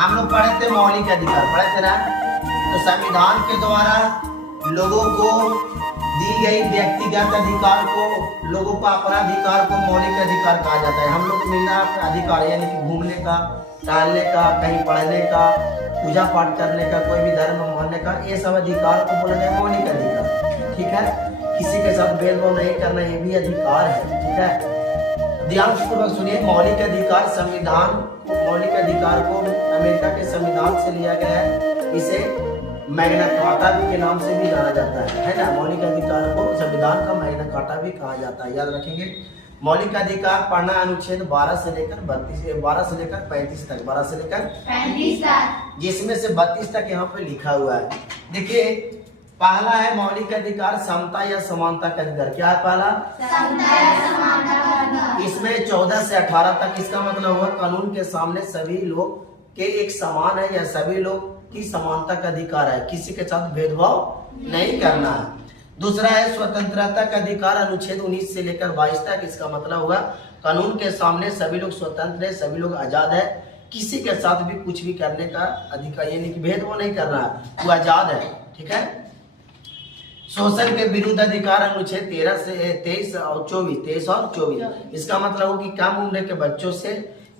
हम लोग पढ़े थे मौलिक अधिकार, पढ़े थे ना। तो संविधान के द्वारा लोगों को दी गई व्यक्तिगत अधिकार को, लोगों का अपना अधिकार को मौलिक अधिकार कहा जाता है। हम लोग को मिलना अधिकार यानी कि घूमने का, टहलने का, कहीं पढ़ने का, पूजा पाठ करने का, कोई भी धर्म मानने का, ये सब अधिकार को बोला जाए मौलिक अधिकार। ठीक है, किसी के साथ भेदभाव नहीं करना, ये भी अधिकार है। ठीक है, ध्यान पूर्वक सुनिए। मौलिक अधिकार संविधान, मौलिक अधिकार को अमेरिका के संविधान से लिया गया है। इसे मैग्ना कार्टा के नाम से भी जाना जाता है ना। मौलिक अधिकार को संविधान का मैग्ना कार्टा भी कहा जाता है, याद रखेंगे। मौलिक अधिकार पढ़ना अनुच्छेद 12 से लेकर 35 तक, 12 से लेकर 35 तक, जिसमें से 32 तक यहाँ पे लिखा हुआ है। देखिए, पहला है मौलिक अधिकार समता या समानता का अधिकार। क्या है पहला? समता या समानता का अधिकार। इसमें 14 से 18 तक, इसका मतलब हुआ कानून के सामने सभी लोग के एक समान है या सभी लोग की समानता का अधिकार है, किसी के साथ भेदभाव नहीं करना है। दूसरा है स्वतंत्रता का अधिकार, अनुच्छेद 19 से लेकर 22 तक। इसका मतलब हुआ कानून के सामने सभी लोग स्वतंत्र है, सभी लोग आजाद है, किसी के साथ भी कुछ भी करने का अधिकार, यानी कि भेदभाव नहीं करना है, वो आजाद है। ठीक है। शोषण के विरुद्ध अधिकार, अनुच्छेद 23 और 24। इसका मतलब हो कि कम उम्र के बच्चों से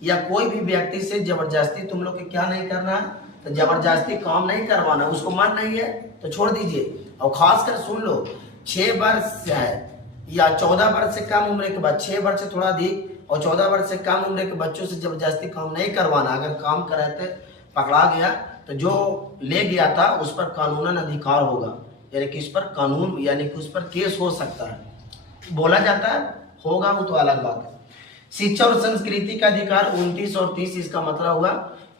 या कोई भी व्यक्ति से जबरदस्ती तुम लोग के क्या नहीं करना है, तो जबरदस्ती काम नहीं करवाना। उसको मन नहीं है तो छोड़ दीजिए। और खासकर सुन लो, 6 वर्ष है या 14 वर्ष से कम उम्र के बच्चे, 6 वर्ष से थोड़ा अधिक और 14 वर्ष से कम उम्र के बच्चों से जबरदस्ती काम नहीं करवाना। अगर काम कराते पकड़ा गया तो जो ले गया था उस पर कानूनन अधिकार होगा, यानी कि इस पर कानून, यानी कि उस पर केस हो सकता है। बोला जाता है होगा, वो तो अलग बात है। शिक्षा और संस्कृति का अधिकार 29 और 30। इसका मतलब हुआ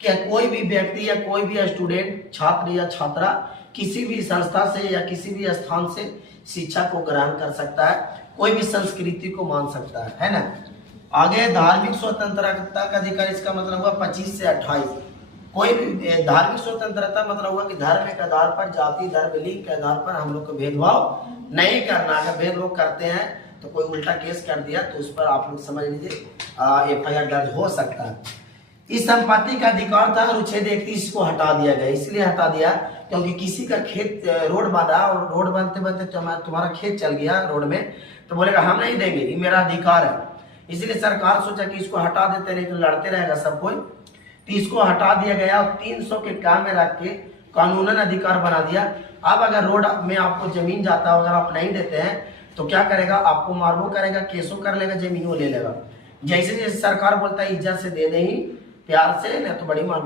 कि कोई भी व्यक्ति या कोई भी स्टूडेंट, छात्र या छात्रा किसी भी संस्था से या किसी भी स्थान से शिक्षा को ग्रहण कर सकता है, कोई भी संस्कृति को मान सकता है ना। आगे धार्मिक स्वतंत्रता का अधिकार, इसका मतलब हुआ 25 से 28। कोई भी धार्मिक स्वतंत्रता मतलब हुआ कि धर्म के आधार पर, जाति, धर्म, लिंग के आधार पर हम लोग को भेदभाव नहीं करना। अगर भेदभाव करते हैं तो कोई उल्टा केस कर दिया तो उस पर आप लोग समझ लीजिए FIR दर्ज हो सकता है। इस संपत्ति का अधिकार था, अनुच्छेद 31 को हटा दिया गया। इसलिए हटा दिया क्योंकि किसी का खेत रोड बना और रोड बनते बनते तुम्हारा खेत चल गया रोड में, तो बोलेगा हम नहीं देंगे, ये मेरा अधिकार है। इसलिए सरकार सोचा कि इसको हटा देते, नहीं तो लड़ते रहेगा सब कोई। तो इसको हटा दिया गया और 300 के काम में रख के कानूनन अधिकार बना दिया। अब अगर रोड में आपको जमीन जाता है, अगर आप नहीं देते हैं तो क्या करेगा, आपको मारबो करेगा, केसो कर लेगा, जमीन वो ले लेगा। जैसे जैसे सरकार बोलता है इज्जत से दे दे ही, प्यार से, नहीं तो बड़ी मार